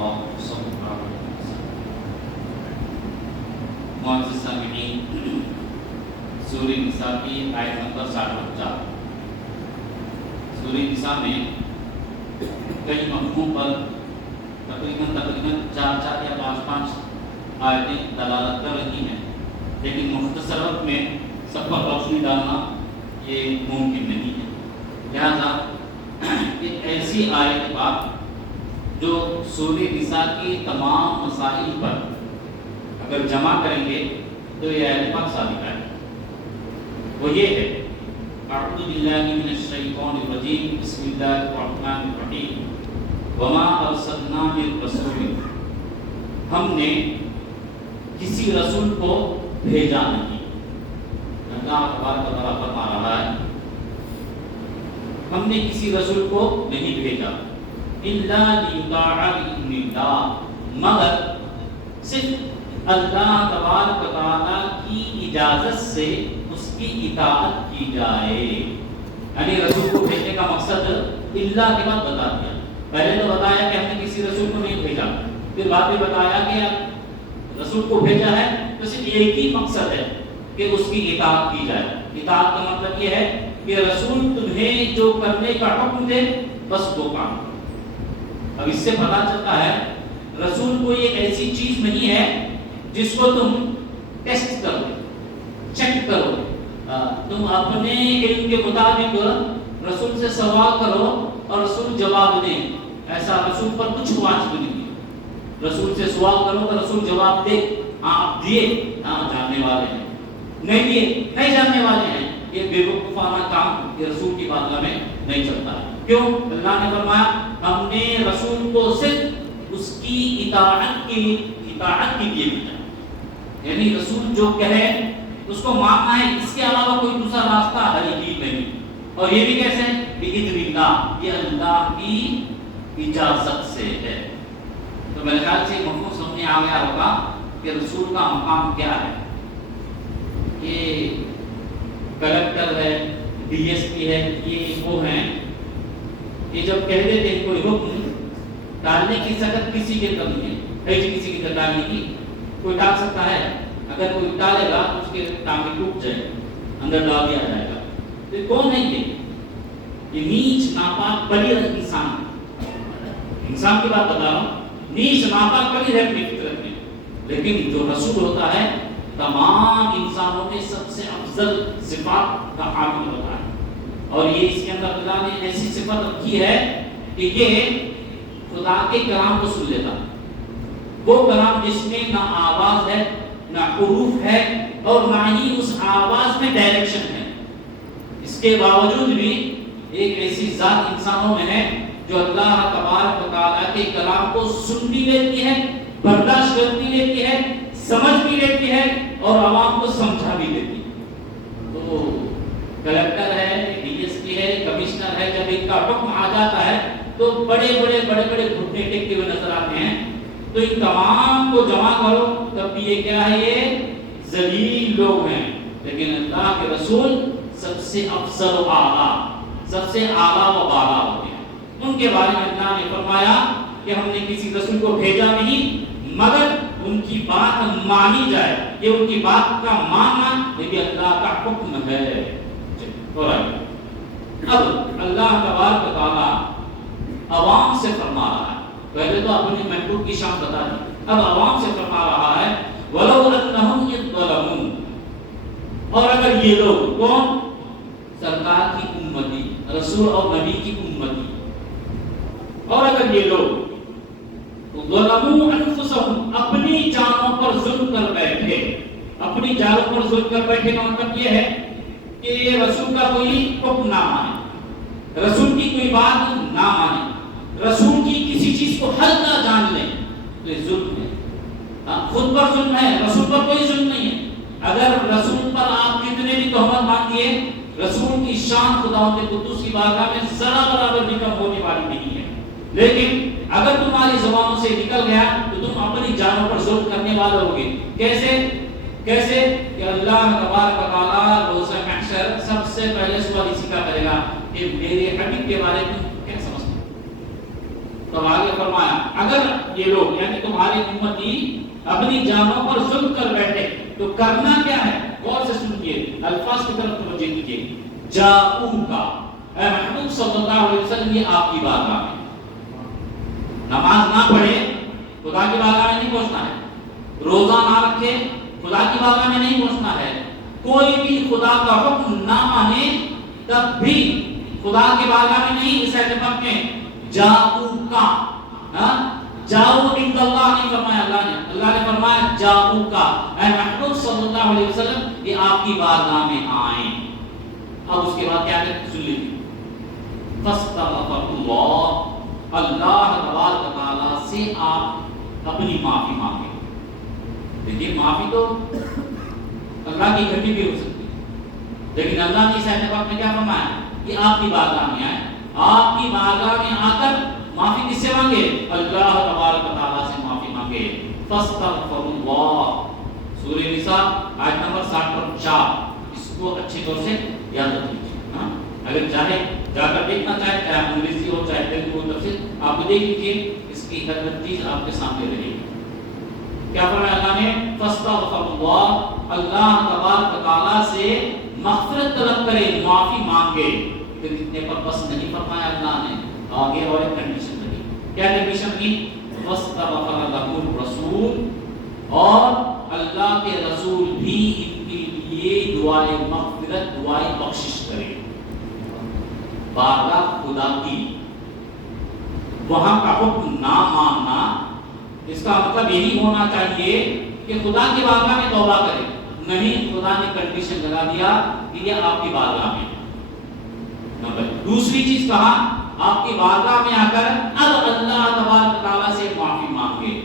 اور سب معزز سامعین، سورہ نساء کی آیت نمبر 60 سورہ نساء میں کئی مفہوم پر تقریباً 4 یا 5 آیتیں دلالت کر رہی ہیں، لیکن مختصر وقت میں سب پر روشنی ڈالنا یہ ممکن نہیں ہے۔ لہذا ایک ایسی آیت پاک جو سورہ نساء کی تمام مسائل پر اگر جمع کریں گے تو یہ آیت پاک ثابت ہے، وہ یہ ہے: اعوذ باللہ من الشیطان الرجیم، بسم اللہ الرحمن الرحیم، وما ارسلنا من رسول، ہم نے کسی رسول کو بھیجا نہیں۔ اللہ تبارک و تعالیٰ فرما رہا ہے ہم نے کسی رسول کو نہیں بھیجا، الا لیطاع بإذن اللہ، مگر صرف اللہ تبارک و تعالیٰ کی اجازت سے اس کی اطاعت کی جائے۔ یعنی رسول کو بھیجنے کا مقصد اللہ کے بعد بتا دیا۔ پہلے تو بتایا کہ ہم نے کسی رسول کو نہیں بھیجا، پھر بعد میں بتایا کہ رسول کو بھیجا ہے تو صرف ایک ہی مقصد ہے کہ اس کی اطاعت کی جائے۔ اطاعت کا مطلب یہ ہے کہ رسول تمہیں جو کرنے کا حکم دے بس وہ کام کرو۔ اب اس سے پتہ چلتا ہے رسول کوئی ایک ایسی چیز نہیں ہے جس کو تم ٹیسٹ کرو، چیک کرو، تم اپنے علم کے مطابق رسول سے سوال کرو اور رسول جواب دے، ایسا رسول پر کچھ واجب نہیں ہے۔ رسول سے سوال کرو تو رسول جواب دے، آپ دیے، ہاں جاننے والے ہیں، نہیں دیے نہیں جاننے والے ہیں، یہ بے وقوفانہ کام یہ رسول کی بارگاہ میں نہیں چلتا ہے۔ کیوں؟ اللہ نے فرمایا ہم نے رسول کو صرف اس کی اطاعت کی لیے بھیجا، یعنی رسول جو کہے اس کو ماننا ہے، اس کے علاوہ کوئی دوسرا راستہ ہرگز نہیں۔ اور یہ بھی کیسے؟ بِإِذْنِ اللَّهِ، یہ اللہ کی اجازت سے ہے۔ تو میرے خیال سے مفہوم سمجھ آ گیا ہوگا کہ رسول کا مقام کیا ہے۔ یہ کلکٹر ہے، ڈی ایس پی ہے، یہ وہ ہیں، یہ جب کہہ دیتے ہیں کوئی حکم ڈالنے کی سخت کسی کے کمی ہے، کسی کی ڈالنے کی کوئی ڈال سکتا ہے، اگر کوئی ڈالے گا تو اس کے ٹانگیں ٹوٹ جائے، اندر ڈال دیا جائے گا۔ تو یہ کون ہے؟ یہ نیچ ناپاک پلید انسان کی بات بتا رہا ہوں، نیچ ناپاک پلید ہے اپنی فطرت میں، لیکن جو رسول ہوتا ہے تمام انسانوں میں سب سے افضل صفات کا حامل ہوتا ہے، اور یہ اس کے اندر اللہ نے ایسی صفت رکھی ہے کہ یہ خدا کے کلام کو سن لیتا ہے، وہ کلام جس میں نہ آواز ہے نہ حروف ہے اور نہ ہی اس آواز میں ڈائریکشن ہے۔ اس کے باوجود بھی ایک ایسی ذات انسانوں میں ہے جو اللہ تبارک و تعالیٰ کے کلام کو سن بھی لیتی ہے، برداشت کر بھی لیتی ہے، سمجھ بھی لیتی ہے اور عوام کو سمجھا بھی لیتی ہے۔ تو کلکٹر ہے، ڈی ایس پی ہے، کمشنر ہے، جب ان کا حکم آ جاتا ہے تو بڑے گھٹنے ٹیکتے ہوئے نظر آتے ہیں۔ تو ان تمام کو جمع کرو تب بھی یہ کیا ہے؟ یہ ذلیل لوگ ہیں، لیکن اللہ کے رسول سب سے افضل و اعلیٰ، سب سے اعلیٰ و بالا ہوتے ہیں۔ ان کے بارے میں اللہ نے فرمایا کہ ہم نے کسی رسول کو بھیجا نہیں مگر ان کی بات مانی جائے، یہ ان کی بات کا ماننا یہ بھی اللہ کا حکم ہے۔ اب اللہ تبارک و تعالیٰ عوام سے فرما رہا ہے، پہلے تو اپنے محبوب کی شان بتا دی، اب عوام سے فرما رہا ہے وَلَوْ أَنَّهُمْ يَظْلَمُونَ، اور اگر یہ لوگ کون؟ سرکار کی امتی، رسول اور نبی کی امتی، اور اگر یہ لوگ ظلموا انفسهم، اپنی جانوں پر ظلم کر بیٹھے، اپنی جانوں پر ظلم کر بیٹھے کا مطلب یہ ہے کہ رسول کا کوئی حکم نہ مانے، رسول کی کوئی بات نہ مانے، رسول کی کسی چیز کو ہلکا جان لیں تو یہ ظلم ہے۔ خود پر ظلم ہے، رسول پر کوئی ظلم نہیں ہے۔ اگر رسول پر آپ کتنے بھی تہمت باندھیے، رسول کی شان خداوند قدوس کی بارگاہ میں ذرا برابر بھی کم ہونے والی نہیں ہے، لیکن اگر تمہاری زبانوں سے نکل گیا تو تم اپنی جانوں پر ظلم کرنے والے ہوگے۔ کیسے کہ اللہ تبارک و تعالیٰ روز محشر سب سے پہلے سوال اسی کا کرے گا کہ میرے حبیب کے بارے میں کیا سمجھتے تو آگے فرمایا اگر یہ لوگ یعنی تمہاری امتی اپنی جانوں پر ظلم کر بیٹھے تو کرنا کیا ہے؟ غور سے سنیے، الفاظ کی طرف توجہ دیجیے. جاؤکا، اے محبوب صلی اللہ علیہ وسلم یہ آپ کی بارگاہ میں. نماز نہ پڑھے خدا کی بارگاہ میں نہیں پہنچنا ہے، روزہ نہ رکھے خدا کی بارگاہ میں نہیں پہنچنا ہے، کوئی بھی خدا کا حکم نہ مانے تب بھی خدا کی بارگاہ میں نہیں. اس اعتبار میں جاؤکا، جاؤ عند اللہ نہیں فرمایا اللہ نے فرمایا جاؤ کا، اے محبوب صلی اللہ علیہ وسلم یہ آپ کی بارگاہ میں آئیں. اب اس کے بعد کیا کہتے سن لیجیے، فاستغفر اللہ، اللہ تبارک و تعالیٰ سے آپ اپنی معافی مانگیں. دیکھیے معافی تو اللہ کی گھٹی بھی ہو سکتی ہے، لیکن اللہ نے اس اعتبار میں کیا فرمایا کہ آپ کی بارگاہ میں آئیں. آپ کی بارگاہ میں آ کر معافی کس سے مانگے؟ اللہ تبارک و تعالیٰ سے معافی مانگے. فاستغفر اللہ، سورہ نساء آیت نمبر 60 پر 4. اس کو اچھی طور سے یاد رکھ لیجیے. اگر چاہے جا کر دیکھنا چاہے، چاہے انگریزی ہو چاہے تیلگو ہو، تفسیر آپ دیکھ لیجیے، اس کی ہر چیز آپ کے سامنے رہے گی. کیا فرمایا اللہ نے؟ فاستغفر اللہ، اللہ تبارک و تعالیٰ سے مغفرت طلب کرے، معافی مانگے. پھر اتنے پر بس نہیں فرمایا اللہ نے، آگے اور ایک کنڈیشن رکھی. کیا کنڈیشن کی؟ واستغفر لہ الرسول، اور اللہ کے رسول بھی ان کے لیے دعائے مغفرت، دعائے بخشش کرے. بارگاہ خدا کی، وہاں کا حکم نہ ماننا، اس کا مطلب یہی ہونا چاہیے کہ خدا کی بارگاہ میں توبہ کرے. نہیں، خدا نے کنڈیشن لگا دیا کہ یہ آپ کی بارگاہ میں. دوسری چیز کہا آپ کی بارگاہ میں آ کر اب اللہ تبارک تعالیٰ سے معافی مانگے.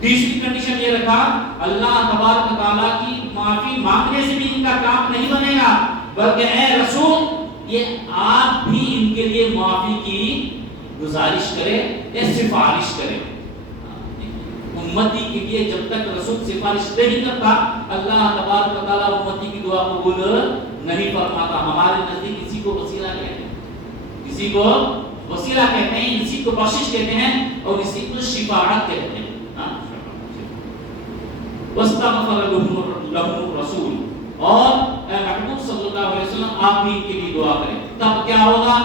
تیسری کنڈیشن یہ رکھا اللہ تبارک تعالیٰ کی معافی مانگنے سے بھی ان کا کام نہیں بنے گا، بلکہ اے رسول یہ آپ بھی ان کے لیے معافی کی گزارش کرے یا سفارش کرے. امتی کے لیے جب تک رسول سفارش نہیں کرتا اللہ تبارک و تعالیٰ امتی کی دعا قبول نہیں فرماتا. ہمارے نزدیک اسی کو وسیلہ کہتے ہیں، اسی کو وسیلہ کہتے ہیں، اسی کو بخشش کہتے ہیں، اور اسی کو شفاعت کہتے ہیں. واستغفر لهم الرسول، اور اے محبوب صلی اللہ علیہ وسلم آپ بھی ان کے لیے دعا کریں. تب کیا ہوگا؟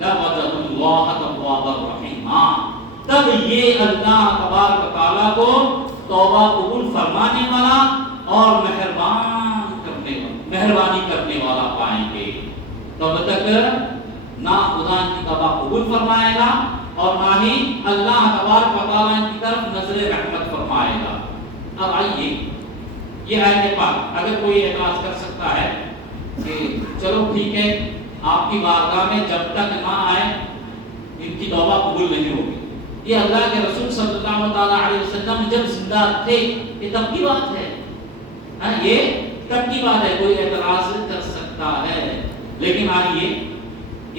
لَوَجَدُوا اللَّهَ تَوَّابًا رَحِيمًا، تب یہ اللہ تبارک و تعالیٰ کو توبہ قبول فرمانے والا اور مہربانی کرنے والا پائیں گے. تب تک نہ خدا ان کی توبہ قبول فرمائے گا اور نہ ہی اللہ تبارک و تعالیٰ ان کی طرف نظر رحمت فرمائے گا. اب آئیے یہ آیت پاک، اگر کوئی اعتراض کر سکتا ہے کہ چلو ٹھیک ہے آپ کی بارگاہ میں جب تک نہ آئے ان کی توبہ قبول نہیں ہوگی. یہ اللہ کے رسول صلی اللہ علیہ وسلم جب زندہ تھے یہ تب کی بات ہے، یہ تب کی بات ہے، کوئی اعتراض کر سکتا ہے. لیکن آئیے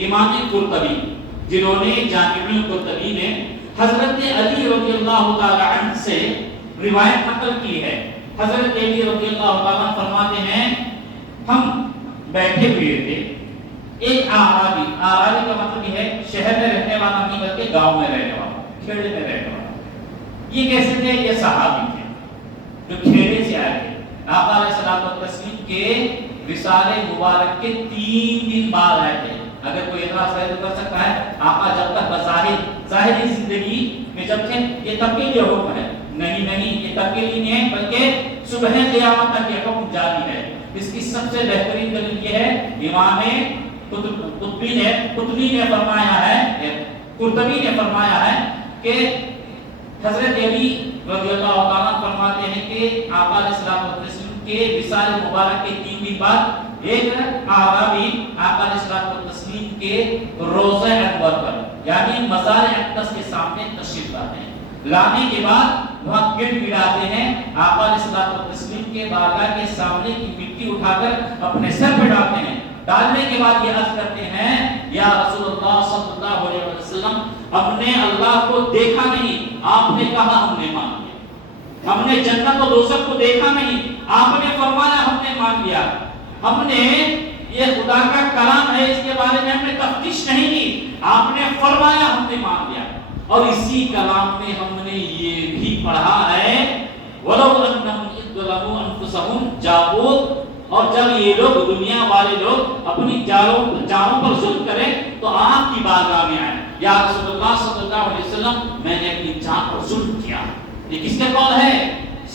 امام قرطبی جنہوں نے جامع القرطبی میں حضرت علی رضی اللہ تعالی عنہ سے روایت نقل کی ہے. حضرت علی رضی اللہ تعالی عنہ فرماتے ہیں ہم بیٹھے ہوئے تھے، ایک اعرابی کا مطلب یہ ہے شہر میں رہنے والا نہیں بلکہ گاؤں میں رہنے والا، کھیڑے میں رہنے والا. یہ کیسے تھے؟ یہ صحابی تھے جو کھیڑے سے آئے تھے. آقا علیہ الصلوۃ والتسلیم کے وصال مبارک کے 3 دن بعد آئے تھے. اگر کوئی اعتراض کر سکتا ہے آقا جب تک ظاہری زندگی میں جب تھے یہ تب کے لیے حکم ہے، نہیں یہ تب کے لیے نہیں ہے بلکہ صبح قیامت تک یہ حکم جاری ہے. اس کی سب سے بہترین دلیل یہ ہے امام قرطبی نے فرمایا ہے، قرطبی نے فرمایا ہے کہ حضرت علی رضی اللہ تعالیٰ فرماتے ہیں کہ آقا علیہ الصلوۃ والتسلیم کے وصال مبارک کے 3 دن بعد ایک اعرابی آقا علیہ الصلوۃ والتسلیم کے روضہ انور پر یعنی مزار اقدس کے سامنے تشریف لاتے ہیں. لانے کے بعد وہاں گڑ گڑاتے ہیں، آقا علیہ الصلوۃ والتسلیم کے بارگاہ کے سامنے کی مٹی اٹھا کر اپنے سر پہ ڈالتے ہیں. ڈالنے کے بعد یہ عرض کرتے ہیں یا رسول اللہ صلی اللہ علیہ وسلم ہم نے اللہ کو دیکھا نہیں، آپ نے کہا ہم نے مان لیا. ہم نے جنت و دوزخ کو دیکھا نہیں، آپ نے فرمایا ہم نے مان لیا. ہم نے یہ خدا کا کلام ہے اس کے بارے میں ہم نے تفتیش نہیں کی، آپ نے فرمایا ہم نے مان لیا. اور اسی کلام میں ہم نے یہ بھی پڑھا ہے وَلَوْ أَنَّهُمْ إِذْ ظَلَمُوا أَنفُسَهُمْ جَاءُوكَ، اور جب یہ لوگ دنیا والے لوگ اپنی جانوں پر ظلم کریں تو آپ کی بارگاہ میں آئیں، یا رسول اللہ صلی اللہ علیہ وسلم میں نے اپنی جان پر ظلم کیا۔ یہ کس کے قول ہے؟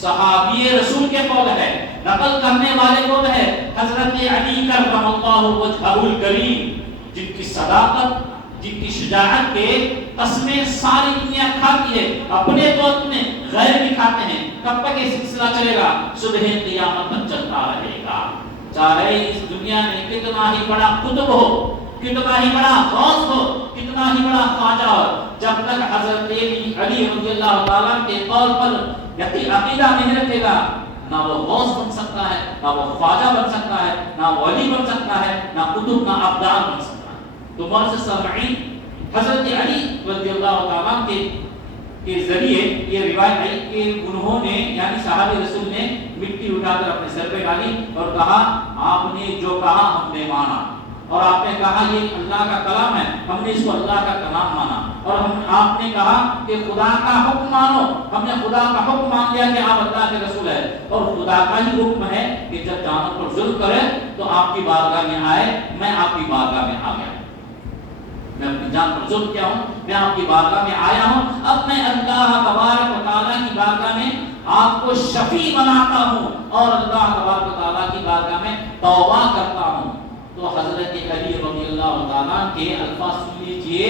صحابی رسول کے قول ہے، نقل کرنے والے کون ہے؟ حضرت علی کرم اللہ وجہہ الکریم، جن کی صداقت، جن کی شجاعت کے قسمیں ساری دنیا کھاتی ہے، اپنے تو اپنے غیر بھی کھاتے ہیں۔ کب تک یہ سلسلہ چلے گا؟ صبح قیامت تک چلتا رہے گا، چاہے اس دنیا میں کتنا ہی بڑا قطب ہو، کتنا ہی بڑا غوث ہو، کتنا ہی بڑا خواجہ ہو، جب تک حضرت علی رضی اللہ تعالیٰ کے قول پر عقیدہ نہیں رکھے گا، نہ وہ غوث بن سکتا ہے، نہ وہ خواجہ بن سکتا ہے، نہ ولی بن سکتا ہے، نہ قطب، نہ ابدال بن سکتا ہے۔ تو معزز سامعین، حضرت علی رضی اللہ تعالیٰ کے ذریعے یہ روایت ہے کہ انہوں نے یعنی صحابہ رسول نے مٹی اٹھا کر اپنے سر پہ ڈالی اور کہا آپ نے جو کہا ہم نے مانا، اور آپ نے کہا یہ اللہ کا کلام ہے، ہم نے اس کو اللہ کا کلام مانا، اور آپ نے کہا کہ خدا کا حکم مانو، ہم نے خدا کا حکم مان لیا کہ آپ اللہ کے رسول ہیں، اور خدا کا ہی حکم ہے کہ جب جانوں پر ظلم کرے تو آپ کی بارگاہ میں آئے۔ میں آپ کی بارگاہ میں آ گیا، میں اپنی جان پر ظلم کیا ہوں، میں آپ کی بارگاہ میں آیا ہوں، اب میں اللہ تبارک و تعالیٰ کی بارگاہ میں آپ کو شفیع بناتا ہوں اور اللہ تبارک و تعالیٰ کی بارگاہ میں توبہ کرتا ہوں۔ تو حضرت علی رضی اللہ تعالیٰ کے الفاظ سن لیجئے،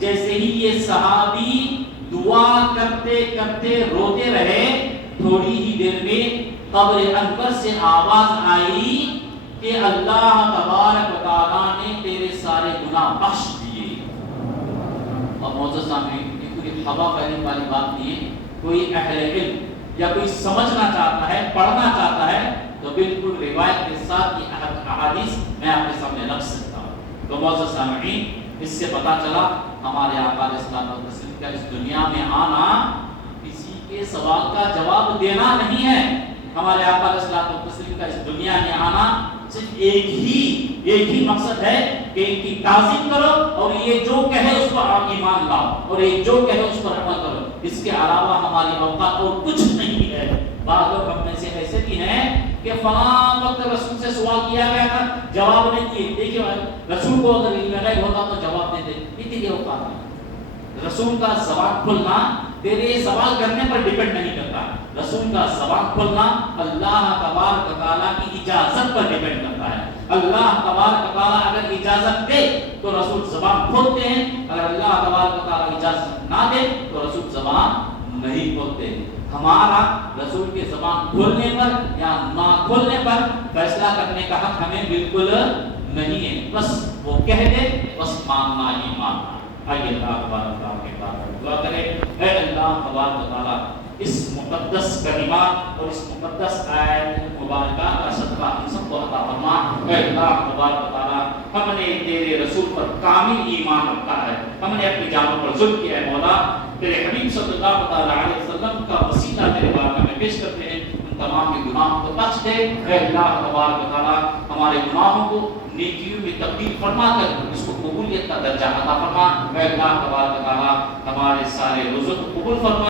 جیسے ہی یہ صحابی دعا کرتے کرتے روتے رہے، تھوڑی ہی دیر میں قبر انور سے آواز آئی کہ اللہ تبارک و تعالیٰ نے تیرے سارے گناہ بخش دیے۔ اور معزز سامعین، یہ کوئی ہوا پھیلنے والی بات نہیں ہے، کوئی اہل علم یا کوئی سمجھنا چاہتا ہے، پڑھنا چاہتا ہے تو بالکل روایت کے ساتھ یہ احادیث میں آپ کے سامنے رکھ سکتا ہوں۔ تو معزز سامعین، اس سے پتہ چلا ہمارے آقا علیہ الصلوۃ والتسلیم کا اس دنیا میں آنا کسی کے سوال کا جواب دینا نہیں ہے۔ ہمارے آقا علیہ الصلوۃ والتسلیم کا اس دنیا میں آنا صرف ایک ہی مقصد ہے کہ ان کی تعظیم کرو اور یہ جو کہے اس پر آپ ایمان لاؤ اور یہ جو کہے اس پر عمل کرو، اس کے علاوہ ہماری اوقات اور کچھ نہیں ہے۔ بعض لوگ ہم میں سے ایسے بھی ہیں کہ فلاں وقت رسول سے سوال کیا گیا تھا، جواب نہیں دیے۔ دیکھیے رسول کو اگر علم غیب ہوتا تو جواب دے دے، اتنی اوقات نہیں۔ رسول کا زبان کھلنا تیرے سوال کرنے پر ڈیپینڈ نہیں کرتا، رسول کا زبان کھلنا اللہ تبارک و تعالیٰ کی اجازت پر ڈیپینڈ کرتا ہے۔ اللہ تبارک و تعالیٰ اگر اجازت دے تو رسول زبان کھولتے ہیں، اگر اللہ تبارک و تعالیٰ اجازت نہ دے تو رسول زبان نہیں کھولتے۔ ہمارا رسول کے زبان کھولنے پر یا نہ کھولنے پر فیصلہ کرنے کا حق ہمیں بالکل نہیں ہے، بس وہ کہہ دے، بس ماننا ہی ماننا۔ آئیے اللہ تبارک و تعالیٰ کے پاس دعا کریں۔ اے اللہ تبارک و تعالیٰ، اس مقدس کلمات اور اس مقدس آیت مبارکہ کا صدقہ ہم سب کو عطا فرما۔ اے اللہ تبارک و تعالیٰ، ہم نے تیرے رسول پر کامل ایمان رکھا ہے، ہم نے اپنی جانوں پر ظلم کیا ہے مولا، تیرے حبیب صلی اللہ تعالیٰ علیہ وسلم کا وسیلہ تیرے بارگاہ میں پیش کرتے ہیں، ان تمام کے گناہوں کو بخش دے۔ اے اللہ تبارک و تعالیٰ، ہمارے گناہوں کو نیکیوں میں تبدیل فرما کر اس کو قبولیت کا درجہ عطا فرما۔ اے اللہ تبارک و تعالیٰ، ہمارے سارے روزوں کو قبول فرما۔